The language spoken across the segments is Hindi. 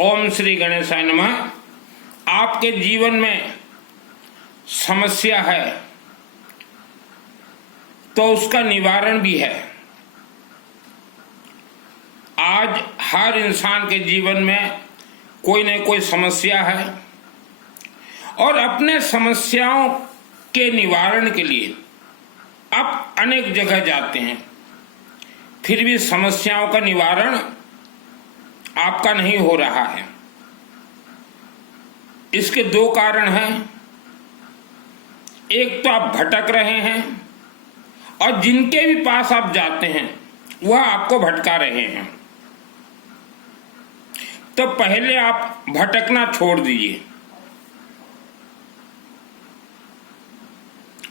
ओम श्री गणेशाय नमः। आपके जीवन में समस्या है तो उसका निवारण भी है। आज हर इंसान के जीवन में कोई न कोई समस्या है और अपने समस्याओं के निवारण के लिए आप अनेक जगह जाते हैं, फिर भी समस्याओं का निवारण आपका नहीं हो रहा है। इसके दो कारण हैं। एक तो आप भटक रहे हैं और जिनके भी पास आप जाते हैं वह आपको भटका रहे हैं। तो पहले आप भटकना छोड़ दीजिए।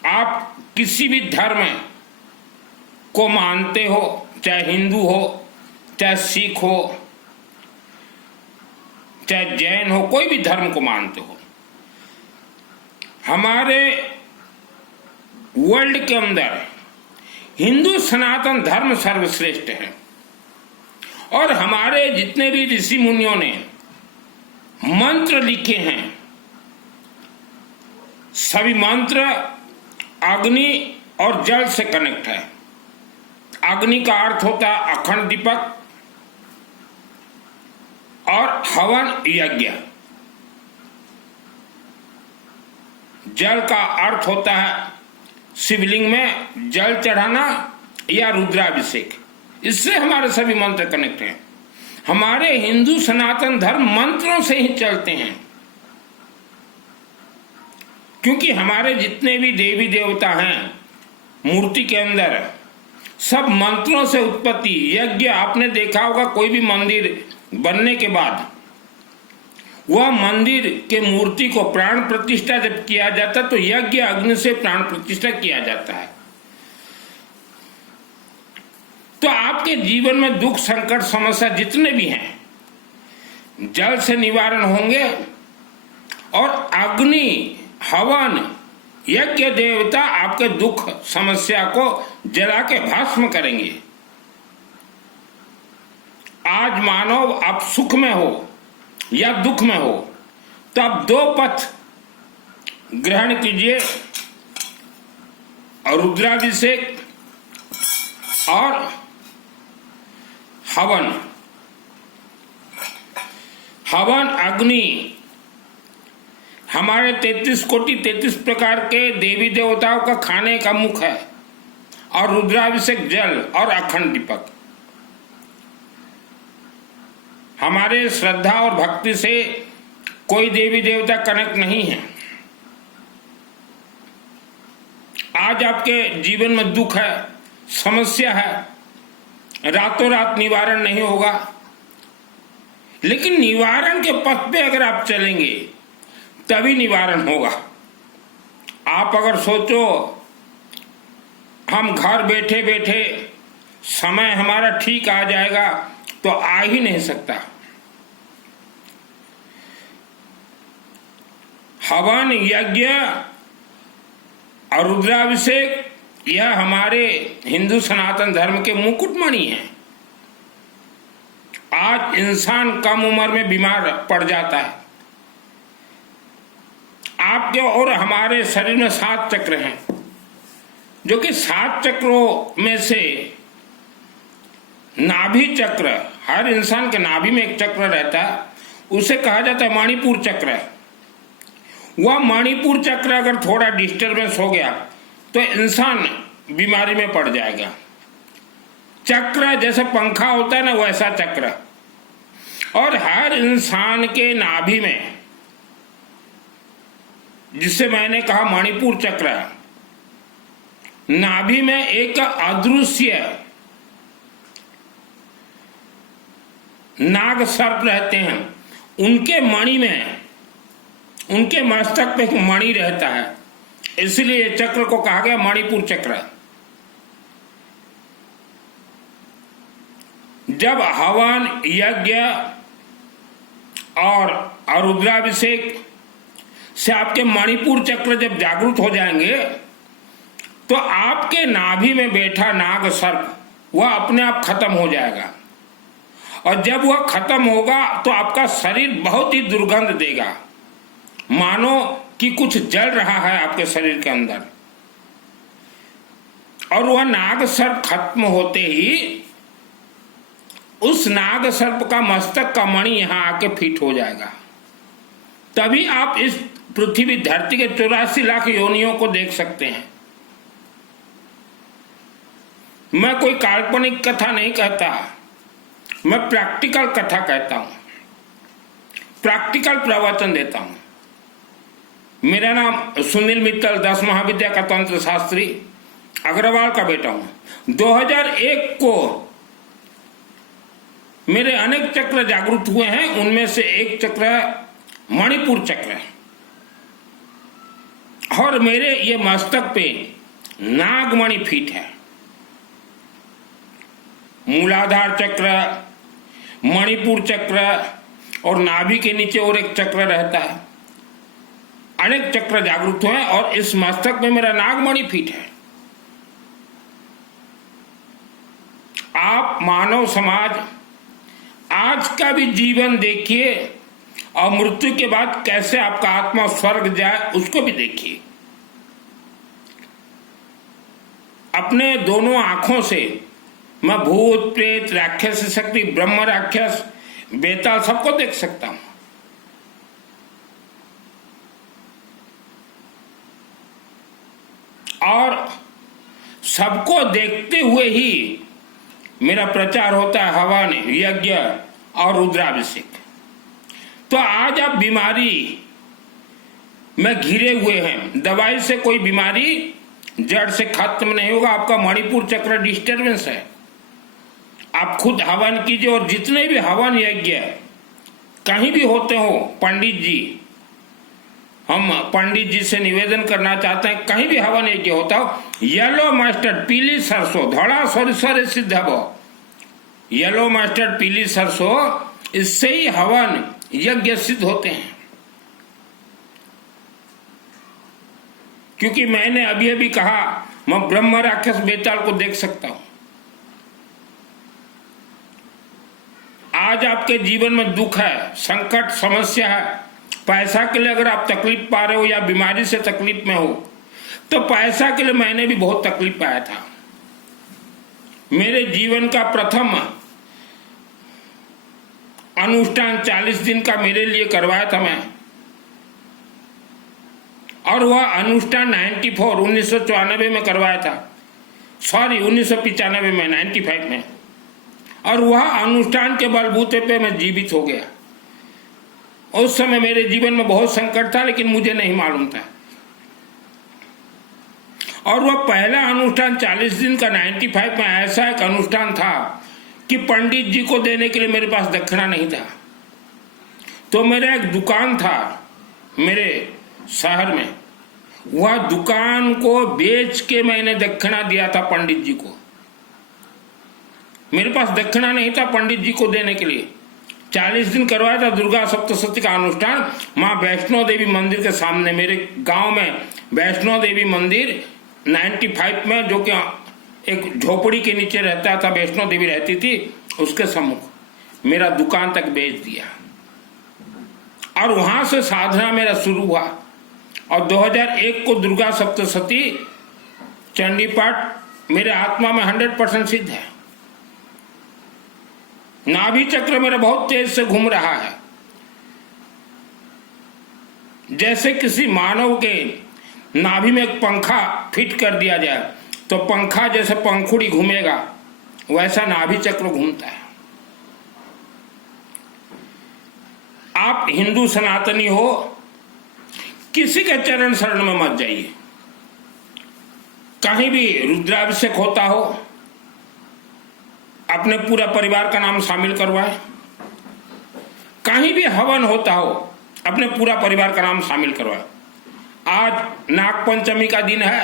आप किसी भी धर्म को मानते हो, चाहे हिंदू हो, चाहे सिख हो, चाहे जैन हो, कोई भी धर्म को मानते हो, हमारे वर्ल्ड के अंदर हिंदू सनातन धर्म सर्वश्रेष्ठ है। और हमारे जितने भी ऋषि मुनियों ने मंत्र लिखे हैं, सभी मंत्र अग्नि और जल से कनेक्ट है। अग्नि का अर्थ होता है अखंड दीपक और हवन यज्ञ। जल का अर्थ होता है शिवलिंग में जल चढ़ाना या रुद्राभिषेक। इससे हमारे सभी मंत्र कनेक्ट हैं। हमारे हिंदू सनातन धर्म मंत्रों से ही चलते हैं, क्योंकि हमारे जितने भी देवी देवता हैं मूर्ति के अंदर सब मंत्रों से उत्पत्ति। यज्ञ आपने देखा होगा, कोई भी मंदिर बनने के बाद वह मंदिर के मूर्ति को प्राण प्रतिष्ठा जब किया जाता तो यज्ञ अग्नि से प्राण प्रतिष्ठा किया जाता है। तो आपके जीवन में दुख संकट समस्या जितने भी हैं जल से निवारण होंगे और अग्नि हवन यज्ञ देवता आपके दुख समस्या को जला के भस्म करेंगे। आज मानो आप सुख में हो या दुख में हो तो आप दो पथ ग्रहण कीजिए, रुद्राभिषेक और हवन। हवन अग्नि हमारे 33 कोटि 33 प्रकार के देवी देवताओं का खाने का मुख है, और रुद्राभिषेक जल और अखंड दीपक। हमारे श्रद्धा और भक्ति से कोई देवी देवता कनेक्ट नहीं है। आज आपके जीवन में दुख है, समस्या है, रातों रात निवारण नहीं होगा, लेकिन निवारण के पथ पे अगर आप चलेंगे तभी निवारण होगा। आप अगर सोचो हम घर बैठे बैठे समय हमारा ठीक आ जाएगा तो आ ही नहीं सकता। हवन यज्ञ और रुद्राभिषेक यह हमारे हिंदू सनातन धर्म के मुकुटमणि हैं। आज इंसान कम उम्र में बीमार पड़ जाता है। आपके और हमारे शरीर में 7 चक्र हैं, जो कि 7 चक्रों में से नाभि चक्र, हर इंसान के नाभि में एक चक्र रहता है, उसे कहा जाता है मणिपुर चक्र। वह मणिपुर चक्र अगर थोड़ा डिस्टर्बेंस हो गया तो इंसान बीमारी में पड़ जाएगा। चक्र जैसे पंखा होता है ना, वैसा चक्र। और हर इंसान के नाभि में, जिसे मैंने कहा मणिपुर चक्र, नाभि में एक अदृश्य नाग सर्प रहते हैं। उनके मणि में, उनके मस्तक पे एक मणि रहता है, इसलिए चक्र को कहा गया मणिपुर चक्र। जब हवन यज्ञ और रुद्राभिषेक से आपके मणिपुर चक्र जब जागृत हो जाएंगे तो आपके नाभि में बैठा नाग सर्प वह अपने आप खत्म हो जाएगा और जब वह खत्म होगा तो आपका शरीर बहुत ही दुर्गंध देगा, मानो कि कुछ जल रहा है आपके शरीर के अंदर। और वह नाग सर्प खत्म होते ही उस नाग सर्प का मस्तक का मणि यहां आके फिट हो जाएगा। तभी आप इस पृथ्वी धरती के 84 लाख योनियों को देख सकते हैं। मैं कोई काल्पनिक कथा नहीं कहता, मैं प्रैक्टिकल कथा कहता हूं, प्रैक्टिकल प्रवचन देता हूं। मेरा नाम सुनील मित्तल, 10 महाविद्या का तंत्र शास्त्री, अग्रवाल का बेटा हूं। 2001 को मेरे अनेक चक्र जागृत हुए हैं, उनमें से एक चक्र मणिपुर चक्र है, और मेरे ये मस्तक पे नागमणि फीट है। मूलाधार चक्र, मणिपुर चक्र और नाभि के नीचे और एक चक्र रहता है। अनेक चक्र जागृत हुए और इस मस्तक में मेरा नागमणि फीट है। आप मानव समाज आज का भी जीवन देखिए और मृत्यु के बाद कैसे आपका आत्मा स्वर्ग जाए उसको भी देखिए। अपने दोनों आंखों से मैं भूत प्रेत राक्षस शक्ति ब्रह्म राक्षस बेताल सबको देख सकता हूं। और सबको देखते हुए ही मेरा प्रचार होता है हवन, यज्ञ और रुद्राभिषेक। तो आज आप बीमारी में घिरे हुए हैं, दवाई से कोई बीमारी जड़ से खत्म नहीं होगा। आपका मणिपुर चक्र डिस्टर्बेंस है। आप खुद हवन कीजिए, और जितने भी हवन यज्ञ कहीं भी होते हो, पंडित जी, हम पंडित जी से निवेदन करना चाहते हैं, कहीं भी हवन यज्ञ होता हो, येलो मस्टर्ड पीली सरसों धड़ा सरिसर सिद्ध हो, येलो मस्टर्ड पीली सरसों, इससे ही हवन यज्ञ सिद्ध होते हैं। क्योंकि मैंने अभी अभी कहा मैं ब्रह्म राक्षस बेताल को देख सकता हूं। आज आपके जीवन में दुख है, संकट, समस्या है, पैसा के लिए अगर आप तकलीफ पा रहे हो या बीमारी से तकलीफ में हो, तो पैसा के लिए मैंने भी बहुत तकलीफ पाया था। मेरे जीवन का प्रथम अनुष्ठान 40 दिन का मेरे लिए करवाया था मैं, और वह अनुष्ठान 1994 में करवाया था, सॉरी 1995 में, 95 में। और वह अनुष्ठान के बलबूते पे मैं जीवित हो गया। उस समय मेरे जीवन में बहुत संकट था, लेकिन मुझे नहीं मालूम था। और वह पहला अनुष्ठान 40 दिन का 95 में ऐसा एक अनुष्ठान था कि पंडित जी को देने के लिए मेरे पास दक्षिणा नहीं था। तो मेरा एक दुकान था मेरे शहर में, वह दुकान को बेच के मैंने दक्षिणा दिया था पंडित जी को। मेरे पास दक्षिणा नहीं था पंडित जी को देने के लिए। 40 दिन करवाया था दुर्गा सप्तशती का अनुष्ठान माँ वैष्णो देवी मंदिर के सामने, मेरे गांव में वैष्णो देवी मंदिर 95 में, जो कि एक झोपड़ी के नीचे रहता था, वैष्णो देवी रहती थी, उसके सम्मुख मेरा दुकान तक बेच दिया। और वहां से साधना मेरा शुरू हुआ। और 2001 को दुर्गा सप्तशती चंडी पाठ मेरे आत्मा में 100% सिद्ध है। नाभि चक्र मेरा बहुत तेज से घूम रहा है। जैसे किसी मानव के नाभि में एक पंखा फिट कर दिया जाए तो पंखा जैसे पंखुड़ी घूमेगा, वैसा नाभि चक्र घूमता है। आप हिंदू सनातनी हो, किसी के चरण शरण में मत जाइए। कहीं भी रुद्राभिषेक होता हो, अपने पूरा परिवार का नाम शामिल करवाए। कहीं भी हवन होता हो, अपने पूरा परिवार का नाम शामिल करवाए। आज नाग पंचमी का दिन है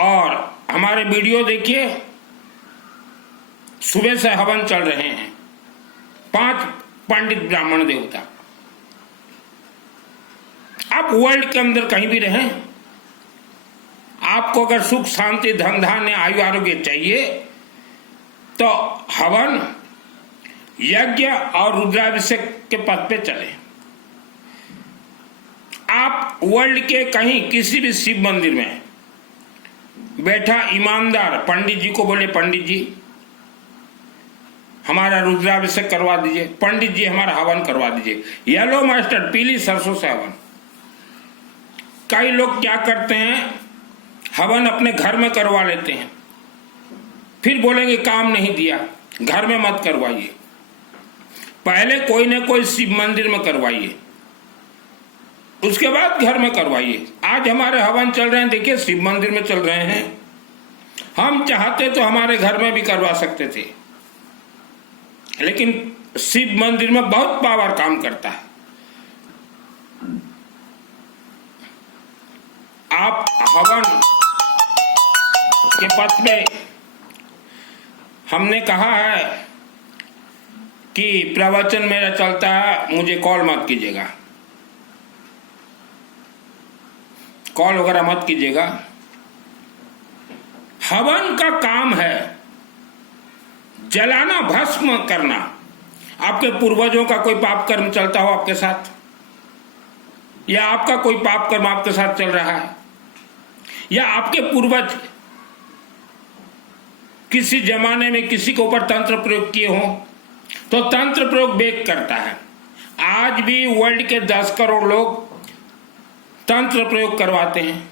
और हमारे वीडियो देखिए, सुबह से हवन चल रहे हैं। 5 पंडित ब्राह्मण देवता। आप वर्ल्ड के अंदर कहीं भी रहें, आपको अगर सुख शांति धन धान्य आयु आरोग्य चाहिए तो हवन यज्ञ और रुद्राभिषेक के पद पे चले। आप वर्ल्ड के कहीं किसी भी शिव मंदिर में बैठा ईमानदार पंडित जी को बोले, पंडित जी हमारा रुद्राभिषेक करवा दीजिए, पंडित जी हमारा हवन करवा दीजिए, येलो मस्टर्ड पीली सरसों से हवन। कई लोग क्या करते हैं, हवन अपने घर में करवा लेते हैं, फिर बोलेंगे काम नहीं दिया, घर में मत करवाइए, पहले कोई न कोई शिव मंदिर में करवाइए, उसके बाद घर में करवाइए। आज हमारे हवन चल रहे हैं, देखिए शिव मंदिर में चल रहे हैं। हम चाहते तो हमारे घर में भी करवा सकते थे, लेकिन शिव मंदिर में बहुत पावर काम करता है। आप हवन के पथ में हमने कहा है कि प्रवचन मेरा चलता है, मुझे कॉल मत कीजिएगा, कॉल वगैरह मत कीजिएगा। हवन का काम है जलाना, भस्म करना। आपके पूर्वजों का कोई पाप कर्म चलता हो आपके साथ, या आपका कोई पाप कर्म आपके साथ चल रहा है, या आपके पूर्वज किसी जमाने में किसी के ऊपर तंत्र प्रयोग किए हो, तो तंत्र प्रयोग बेक करता है। आज भी वर्ल्ड के 10 करोड़ लोग तंत्र प्रयोग करवाते हैं।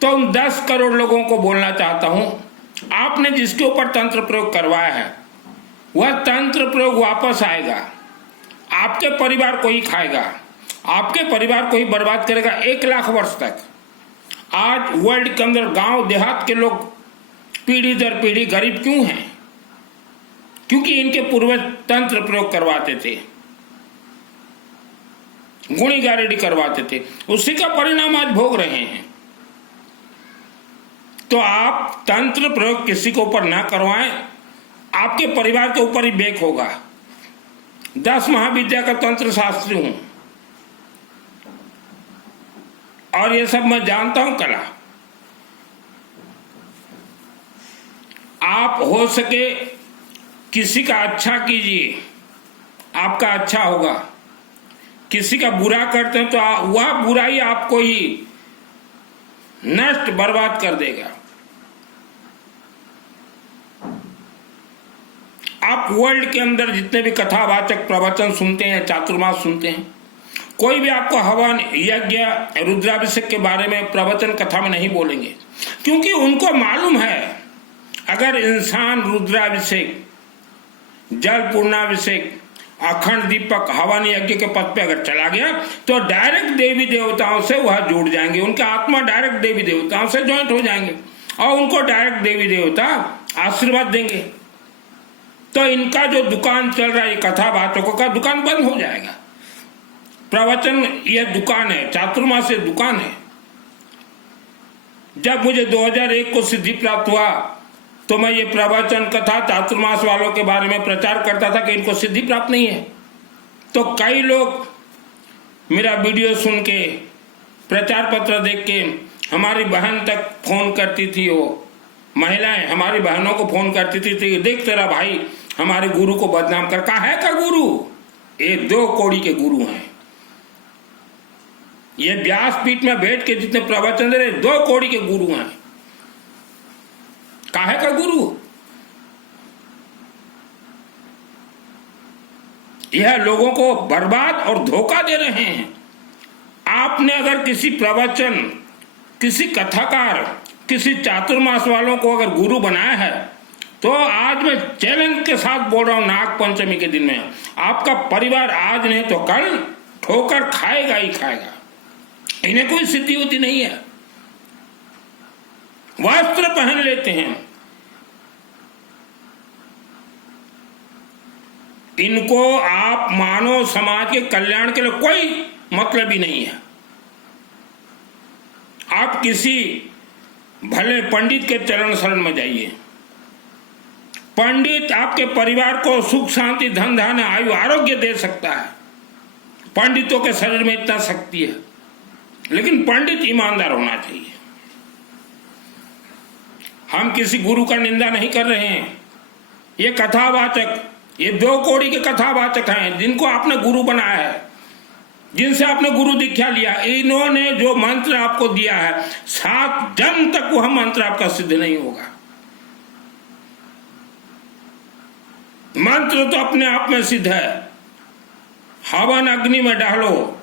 तो उन 10 करोड़ लोगों को बोलना चाहता हूं, आपने जिसके ऊपर तंत्र प्रयोग करवाया है वह तंत्र प्रयोग वापस आएगा, आपके परिवार को ही खाएगा, आपके परिवार को ही बर्बाद करेगा 1 लाख वर्ष तक। आज वर्ल्ड के अंदर गांव देहात के लोग पीढ़ी दर पीढ़ी गरीब क्यों हैं? क्योंकि इनके पूर्वज तंत्र प्रयोग करवाते थे, गुणी गारेडी करवाते थे, उसी का परिणाम आज भोग रहे हैं। तो आप तंत्र प्रयोग किसी के ऊपर ना करवाएं, आपके परिवार के ऊपर ही बेक होगा। 10 महाविद्या का तंत्र शास्त्री हूं और ये सब मैं जानता हूं कला। आप हो सके किसी का अच्छा कीजिए, आपका अच्छा होगा। किसी का बुरा करते हैं तो वह बुराई आपको ही नष्ट बर्बाद कर देगा। आप वर्ल्ड के अंदर जितने भी कथावाचक प्रवचन सुनते हैं, चातुर्मास सुनते हैं, कोई भी आपको हवन, यज्ञ, रुद्राभिषेक के बारे में प्रवचन कथा में नहीं बोलेंगे, क्योंकि उनको मालूम है अगर इंसान रुद्राभिषेक, जल पूर्णाभिषेक, अखंड दीपक, हवन, यज्ञ के पद पे अगर चला गया तो डायरेक्ट देवी देवताओं से वह जुड़ जाएंगे, उनका आत्मा डायरेक्ट देवी देवताओं से ज्वाइंट हो जाएंगे और उनको डायरेक्ट देवी देवता आशीर्वाद देंगे। तो इनका जो दुकान चल रहा है, कथावाचकों का दुकान बंद हो जाएगा। प्रवचन यह दुकान है, चातुर्मास से दुकान है। जब मुझे 2001 को सिद्धि प्राप्त हुआ तो मैं ये प्रवचन कथा चातुर्मास वालों के बारे में प्रचार करता था कि इनको सिद्धि प्राप्त नहीं है। तो कई लोग मेरा वीडियो सुन के, प्रचार पत्र देख के हमारी बहन तक फोन करती थी, वो महिलाएं हमारी बहनों को फोन करती थी, देख तेरा भाई हमारे गुरु को बदनाम कर। कहा है का गुरु? ये 2 कौड़ी के गुरु हैं। ये व्यासपीठ में बैठ के जितने प्रवचन दे रहे 2 कौड़ी के गुरु हैं। काहे का गुरु? यह लोगों को बर्बाद और धोखा दे रहे हैं। आपने अगर किसी प्रवचन, किसी कथाकार, किसी चातुर्मास वालों को अगर गुरु बनाया है तो आज मैं चैलेंज के साथ बोल रहा हूं, नाग पंचमी के दिन में आपका परिवार आज नहीं तो कल ठोकर खाएगा ही खाएगा। इन्हें कोई सिद्धि होती नहीं है। वस्त्र पहन लेते हैं, इनको आप मानव समाज के कल्याण के लिए कोई मतलब ही नहीं है। आप किसी भले पंडित के चरण शरण में जाइए, पंडित आपके परिवार को सुख शांति धन धान्य आयु आरोग्य दे सकता है। पंडितों के शरीर में इतना शक्ति है, लेकिन पंडित ईमानदार होना चाहिए। हम किसी गुरु का निंदा नहीं कर रहे हैं। ये कथावाचक ये 2 कौड़ी के कथावाचक हैं जिनको आपने गुरु बनाया है, जिनसे आपने गुरु दीक्षा लिया। इन्होंने जो मंत्र आपको दिया है 7 जन्म तक वह मंत्र आपका सिद्ध नहीं होगा। मंत्र तो अपने आप में सिद्ध है। हवन अग्नि में डालो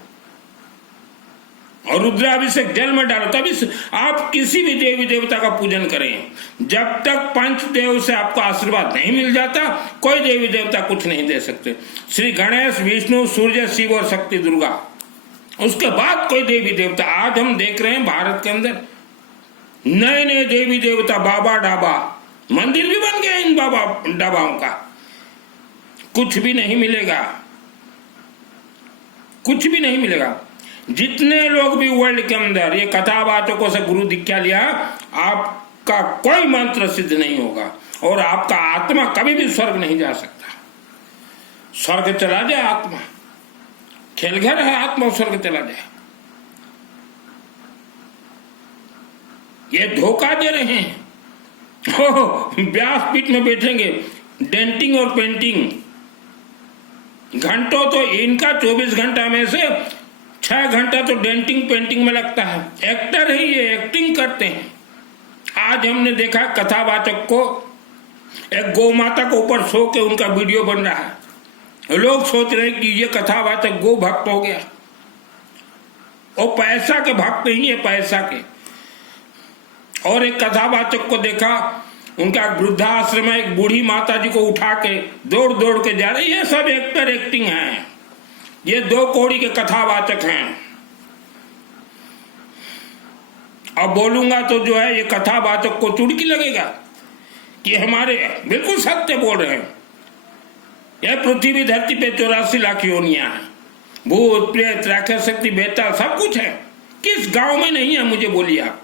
और रुद्राभिषेक जल में डालो, तभी आप किसी भी देवी देवता का पूजन करें। जब तक पंचदेव से आपको आशीर्वाद नहीं मिल जाता, कोई देवी देवता कुछ नहीं दे सकते। श्री गणेश, विष्णु, सूर्य, शिव और शक्ति दुर्गा, उसके बाद कोई देवी देवता। आज हम देख रहे हैं भारत के अंदर नए नए देवी देवता, बाबा डाबा, मंदिर भी बन गए इन बाबा डाबाओं का। कुछ भी नहीं मिलेगा, कुछ भी नहीं मिलेगा। जितने लोग भी वर्ल्ड के अंदर ये कथावाचकों से गुरु दीक्षा लिया, आपका कोई मंत्र सिद्ध नहीं होगा और आपका आत्मा कभी भी स्वर्ग नहीं जा सकता। स्वर्ग चला जाए आत्मा, खेलघर है आत्मा, स्वर्ग चला जाए। ये धोखा दे रहे हैं। व्यासपीठ में बैठेंगे, डेंटिंग और पेंटिंग घंटों, तो इनका 24 घंटा में से 6 घंटा तो डेंटिंग पेंटिंग में लगता है। एक्टर है ये, एक्टिंग करते हैं। आज हमने देखा कथावाचक को एक गौ माता के ऊपर सो के उनका वीडियो बन रहा है। लोग सोच रहे हैं कि ये कथावाचक गो भक्त हो गया। वो पैसा के भक्त नहीं है, पैसा के। और एक कथावाचक को देखा, उनका वृद्धाश्रम में एक बूढ़ी माता जी को उठा के दौड़ दौड़ के जा रहे। ये सब एक्टर एक्टिंग है। ये 2 कौड़ी के कथावाचक हैं। अब बोलूंगा तो जो है ये कथावाचक को चुड़की लगेगा कि हमारे बिल्कुल सत्य बोल रहे हैं। यह पृथ्वी धरती पे 84 लाख योनियां हैं। भूत प्रेत राक्षस शक्ति बेताल सब कुछ है। किस गांव में नहीं है मुझे बोलिए आप।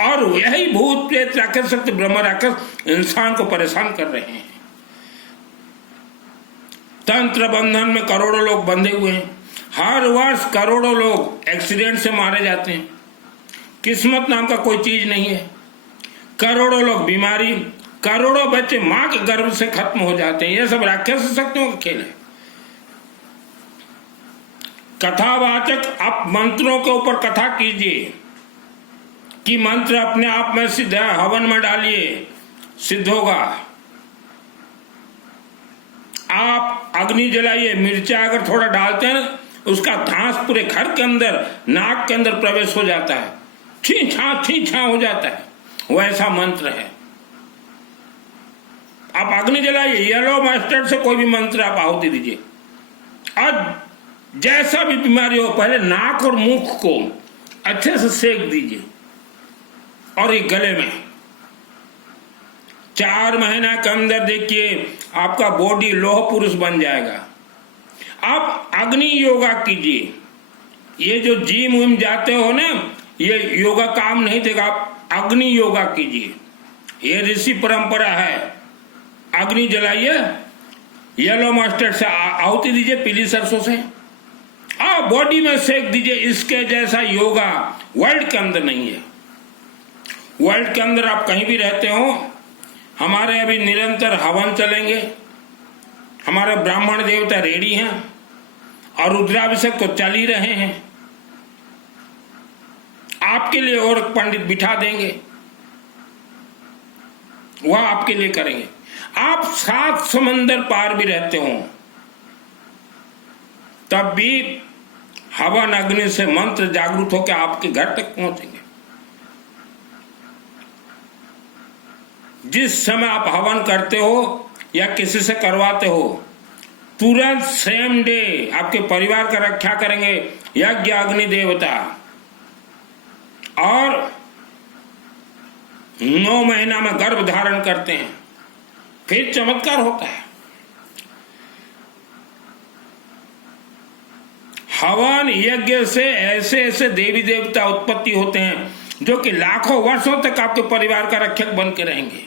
और यही भूत प्रेत राक्षस शक्ति ब्रह्म राक्षस इंसान को परेशान कर रहे हैं। तंत्र बंधन में करोड़ों लोग बंधे हुए हैं। हर वर्ष करोड़ों लोग एक्सीडेंट से मारे जाते हैं। किस्मत नाम का कोई चीज नहीं है। करोड़ों लोग बीमारी, करोड़ों बच्चे मां के गर्भ से खत्म हो जाते हैं। यह सब राक्षस शक्तियों का खेल है। कथावाचक, आप मंत्रों के ऊपर कथा कीजिए कि मंत्र अपने आप में सिद्ध है। हवन में डालिए, सिद्ध होगा। आप अग्नि जलाइए, मिर्चा अगर थोड़ा डालते हैं उसका धांस पूरे घर के अंदर, नाक के अंदर प्रवेश हो जाता है, छी छा हो जाता है। वैसा मंत्र है। आप अग्नि जलाइए, येलो मस्टर्ड से कोई भी मंत्र आप आहुति दीजिए। और जैसा भी बीमारी हो, पहले नाक और मुख को अच्छे से सेक दीजिए और एक गले में। 4 महीना के अंदर देखिए आपका बॉडी लोह पुरुष बन जाएगा। आप अग्नि योगा कीजिए। ये जो जिम विम जाते हो ना, ये योगा काम नहीं देगा। आप अग्नि योगा कीजिए। ये ऋषि परंपरा है। अग्नि जलाइए, येलो मस्टर्ड से आहुति दीजिए, पीली सरसों से, आप बॉडी में सेक दीजिए। इसके जैसा योगा वर्ल्ड के अंदर नहीं है। वर्ल्ड के अंदर आप कहीं भी रहते हो, हमारे अभी निरंतर हवन चलेंगे। हमारे ब्राह्मण देवता रेडी हैं और रुद्राभिषेक तो चल ही रहे हैं। आपके लिए और पंडित बिठा देंगे, वह आपके लिए करेंगे। आप 7 समंदर पार भी रहते हो, तब भी हवन अग्नि से मंत्र जागृत होकर आपके घर तक पहुंचेंगे। जिस समय आप हवन करते हो या किसी से करवाते हो, तुरंत सेम डे आपके परिवार का रक्षा करेंगे यज्ञ अग्नि देवता। और 9 महीना में गर्भ धारण करते हैं, फिर चमत्कार होता है। हवन यज्ञ से ऐसे ऐसे देवी देवता उत्पत्ति होते हैं जो कि लाखों वर्षों तक आपके परिवार का रक्षक बन के रहेंगे।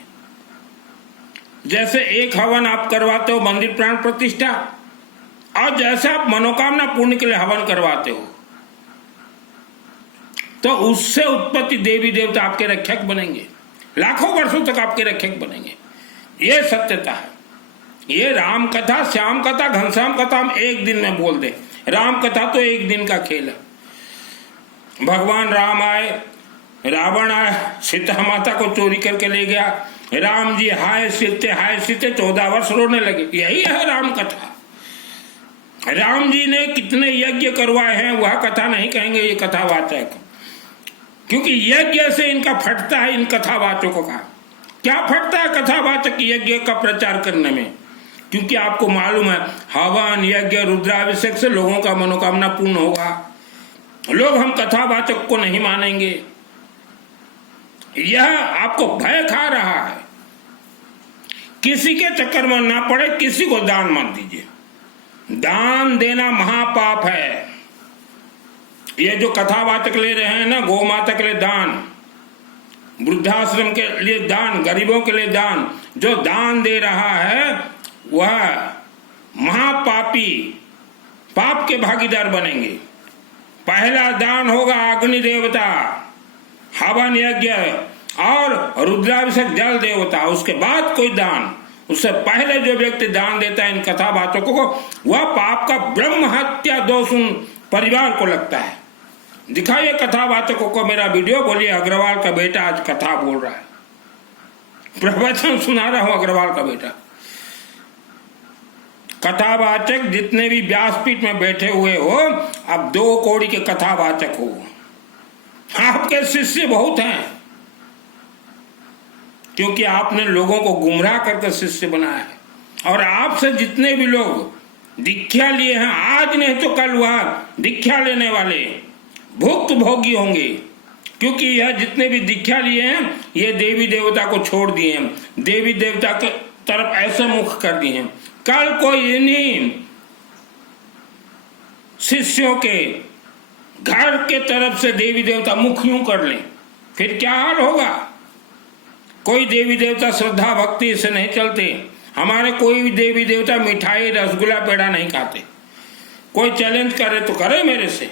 जैसे एक हवन आप करवाते हो मंदिर प्राण प्रतिष्ठा, और जैसे आप मनोकामना पूर्ण के लिए हवन करवाते हो, तो उससे उत्पत्ति देवी देवता आपके रक्षक बनेंगे, लाखों वर्षों तक आपके रक्षक बनेंगे। यह सत्यता है। ये राम कथा, श्याम कथा, घनश्याम कथा हम एक दिन में बोल दे। राम कथा तो एक दिन का खेल है। भगवान राम आए, रावण आया, सीता माता को चोरी करके ले गया, राम जी हाय सीते 14 वर्ष रोने लगे। यही है राम कथा। राम जी ने कितने यज्ञ करवाए हैं वह कथा नहीं कहेंगे ये कथावाचक, क्योंकि यज्ञ से इनका फटता है। इन कथावाचकों का क्या फटता है कथावाचक यज्ञ का प्रचार करने में? क्योंकि आपको मालूम है हवन यज्ञ रुद्राभिषेक से लोगों का मनोकामना पूर्ण होगा। लोग हम कथावाचक को नहीं मानेंगे। यह आपको भय खा रहा है। किसी के चक्कर में ना पड़े, किसी को दान मत दीजिए। दान देना महापाप है। ये जो कथावाचक ले रहे हैं ना, गौ माता के लिए दान, वृद्धाश्रम के लिए दान, गरीबों के लिए दान, जो दान दे रहा है वह महापापी, पाप के भागीदार बनेंगे। पहला दान होगा अग्नि देवता, हवन यज्ञ और रुद्राभिषेक जल देवता, उसके बाद कोई दान। उससे पहले जो व्यक्ति दान देता है इन कथावाचकों को, वह पाप का ब्रह्म हत्या दोष उन परिवार को लगता है। दिखाइए कथावाचकों को मेरा वीडियो, बोलिए अग्रवाल का बेटा आज कथा बोल रहा है, प्रवचन सुना रहा हूं अग्रवाल का बेटा। कथावाचक जितने भी व्यासपीठ में बैठे हुए हो, अब 2 कौड़ी के कथावाचक हो। आपके शिष्य बहुत हैं, क्योंकि आपने लोगों को गुमराह करके शिष्य बनाया है। और आपसे जितने भी लोग दीक्षा लिए हैं, आज नहीं तो कल वह दीक्षा लेने वाले भुक्त भोगी होंगे, क्योंकि यह जितने भी दीक्षा लिए हैं ये देवी देवता को छोड़ दिए हैं, देवी देवता के तरफ ऐसे मुख कर दिए हैं। कल कोई इन्हीं शिष्यों के घर के तरफ से देवी देवता मुख यूं कर लें, फिर क्या हाल होगा? कोई देवी देवता श्रद्धा भक्ति से नहीं चलते। हमारे कोई भी देवी देवता मिठाई रसगुल्ला पेड़ा नहीं खाते। कोई चैलेंज करे तो करे मेरे से।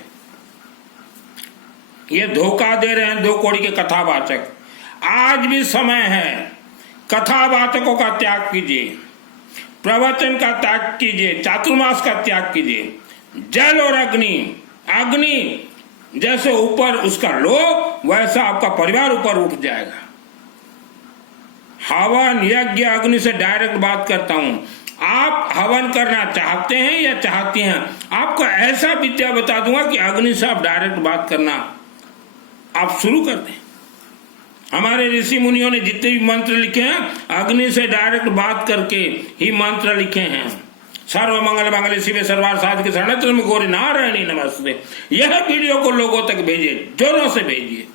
ये धोखा दे रहे हैं 2 कौड़ी के कथावाचक। आज भी समय है, कथावाचकों का त्याग कीजिए, प्रवचन का त्याग कीजिए, चातुर्मास का त्याग कीजिए। जल और अग्नि जैसे ऊपर उसका लो, वैसा आपका परिवार ऊपर उठ जाएगा। हवन यज्ञ अग्नि से डायरेक्ट बात करता हूं। आप हवन करना चाहते हैं या चाहती हैं, आपको ऐसा विद्या बता दूंगा कि अग्नि से आप डायरेक्ट बात करना आप शुरू कर दें। हमारे ऋषि मुनियों ने जितने भी मंत्र लिखे हैं, अग्नि से डायरेक्ट बात करके ही मंत्र लिखे हैं। सर्व मंगल मंगल शिवे सर्वार्थ साधके शरणागत गौरी नारायणी नमस्ते। यह वीडियो को लोगों तक भेजिए, जोरों से भेजिए।